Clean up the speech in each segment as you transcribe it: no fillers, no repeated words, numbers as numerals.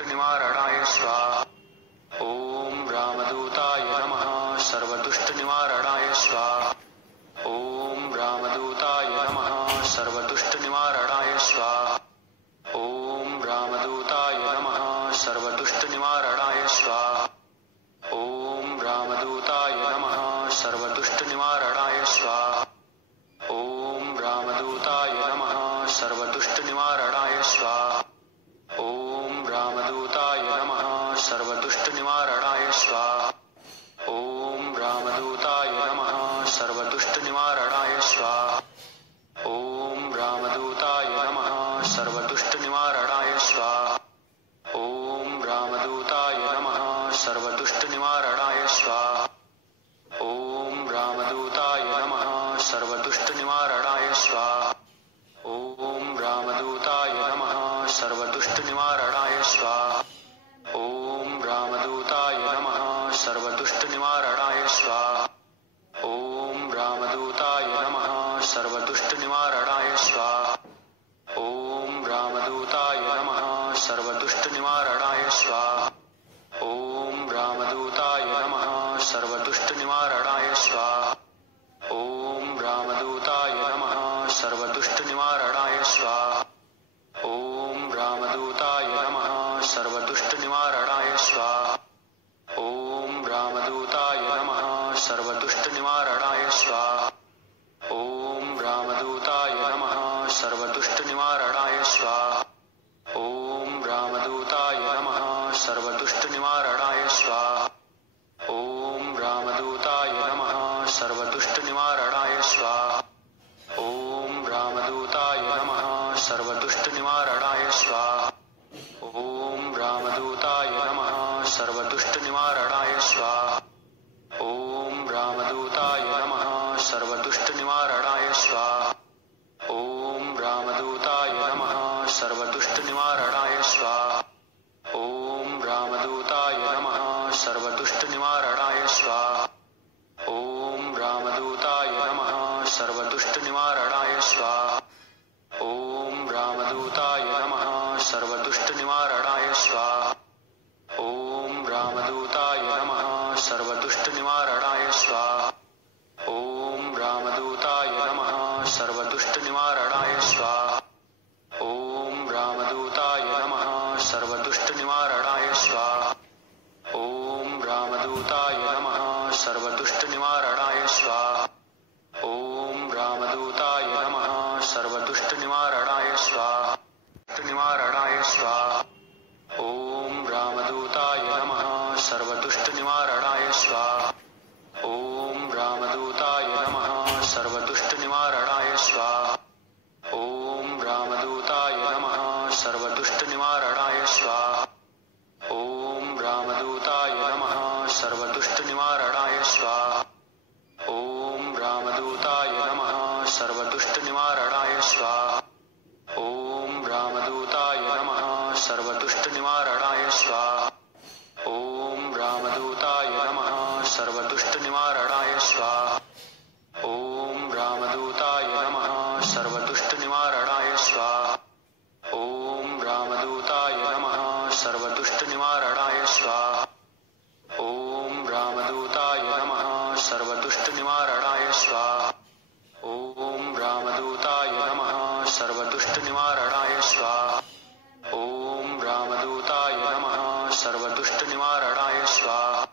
निवारणाय स्वाहा। ओम रामदूताय नमः। सर्वदुष्टनिवारणाय स्वाहा। ओम रामदूताय नमः। सर्वदुष्टनिवारणाय स्वाहा। ओम रामदूताय नमः। सर्वदुष्टनिवारणाय स्वाहा। ओम रामदूताय नमः। सर्वदुष्टनिवारणाय स्वाहा। ओम रामदूताय नमः। सर्वदुष्टनिवारणाय स्वाहा। ओम रामदूताय नमः। सर्वदुष्टनिवारणाय स्वाहा। ओम रामदूताय नमः। सर्वदुष्टनिवारणाय स्वाहा। ओम रामदूताय नमः। सर्वदुष्टनिवारणाय स्वाहा। ओम रामदूताय नमः। सर्वदुष्टनिवारणाय स्वाहा। ओम रामदूताय नमः। सर्वदुष्टनिवारणाय स्वाहा। ओम रामदूताय नमः। सर्वदुष्टनिवारणाय स्वाहा। ओम रामदूताय नमः। सर्वदुष्टनिवारणाय स्वाहा। ओम रामदूताय नमः। सर्वदुष्टनिवारणाय स्वाहा। ओम रामदूताय नमः। सर्वदुष्टनिवारणाय स्वाहा। ओम रामदूताय नमः। सर्वदुष्टनिवारणाय स्वाहा। ओम रामदूताय नमः। सर्वदुष्टनिवारणाय स्वाहा। ओम रामदूताय नमः। सर्वदुष्टनिवारणाय स्वाहा। ओम रामदूताय नमः। सर्वदुष्टनिवारणाय स्वाहा। ओम रामदूताय नमः। सर्वदुष्टनिवारणाय स्वाहा। ओम रामदूताय नमः। सर्वदुष्टनिवारणाय स्वाहा। ओम रामदूताय नमः। सर्वदुष्टनिवारणाय स्वाहा। ओम रामदूताय नमः। सर्वदुष्टनिवारणाय स्वाहा। ओम रामदूताय नमः। सर्वदुष्टनिवारणाय स्वाहा। ओम रामदूताय नमः। सर्वदुष्टनिवारणाय स्वाहा। ओम रामदूताय नमः। सर्वदुष्टनिवारणाय स्वाहा। ओम रामदूताय नमः। सर्वदुष्टनिवारणाय स्वाहा। ओम रामदूताय नमः। सर्वदुष्टनिवारणाय स्वाहा। ओम रामदूताय नमः। सर्वदुष्टनिवारणाय स्वाहा। ओम रामदूताय नमः। सर्वदुष्टनिवारणाय स्वाहा। ओम रामदूताय नमः। सर्वदुष्टनिवारणाय स्वाहा। ओम रामदूताय नमः। सर्वदुष्टनिवारणाय स्वाहा। ओम रामदूताय नमः। सर्वदुष्टनिवारणाय स्वाहा। ओम रामदूताय नमः। सर्वदुष्टनिवारणाय स्वाहा। निवारणाय स्वाहा। ओम रामदूताय नमः। सर्वदुष्टनिवारणाय स्वाहा। ओम रामदूताय नमः। सर्वदुष्टनिवारणाय स्वाहा। ओम रामदूताय नमः। सर्वदुष्टनिवारणाय स्वाहा। ओम रामदूताय नमः। सर्वदुष्टनिवारणाय स्वाहा। ओम रामदूताय नमः। सर्वदुष्टनिवारणाय स्वाहा। ओम रामदूताय नमः। सर्वदुष्टनिवारणाय स्वाहा। ओम रामदूताय नमः। सर्वदुष्टनिवारणाय स्वाहा। ओम रामदूताय नमः। सर्वदुष्टनिवारणाय स्वाहा। ओम रामदूताय नमः। सर्वदुष्टनिवारणाय स्वाहा। ओम रामदूताय नमः। सर्वदुष्टनिवारणाय स्वाहा। ओम रामदूताय नमः। सर्वदुष्टनिवारणाय स्वाहा।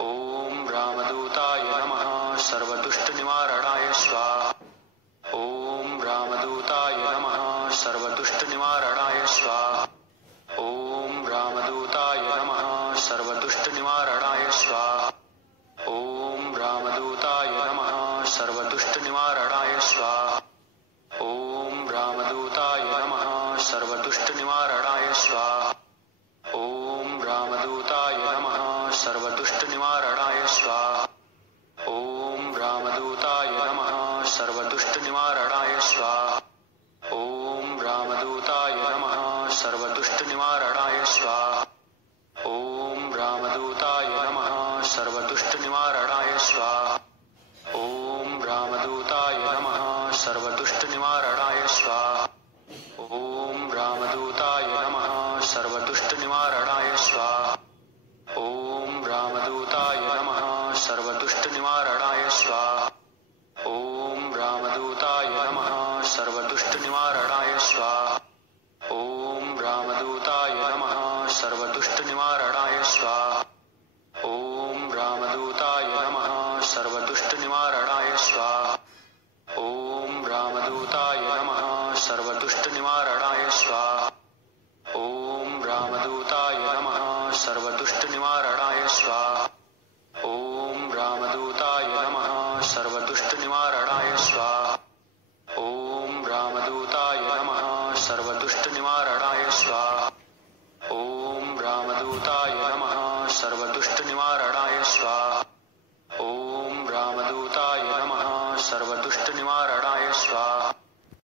ओम रामदूताय नमः। सर्वदुष्टनिवारणाय स्वाहा। ओम रामदूताय नमः। सर्वदुष्टनिवारणाय स्वाहा। ओम रामदूताय नमः। सर्वदुष्टनिवारणाय स्वाहा। ओम रामदूताय नमः। सर्वदुष्टनिवारणाय स्वाहा। ओम रामदूताय नमः। सर्वदुष्टनिवारणाय स्वाहा। ओम रामदूताय नमः। सर्वदुष्टनिवारणाय स्वाहा। ओम रामदूताय नमः। सर्वदुष्टनिवारणाय स्वाहा। ओम रामदूताय नमः। सर्वदुष्टनिवारणाय स्वाहा। ओम रामदूताय नमः। सर्वदुष्टनिवारणाय स्वाहा। ओम रामदूताय नमः। सर्वदुष्टनिवारणाय स्वाहा। ओम रामदूताय नमः। सर्वदुष्टनिवारणाय स्वाहा। ओम रामदूताय नमः। सर्वदुष्टनिवारणाय सर्वदुष्टनिवारणाय स्वाहा। ॐ रामदूताय नमः सर्वदुष्टनिवारणाय स्वाहा। ॐ रामदूताय नमः सर्वदुष्टनिवारणाय स्वाहा। ॐ रामदूताय नमः सर्व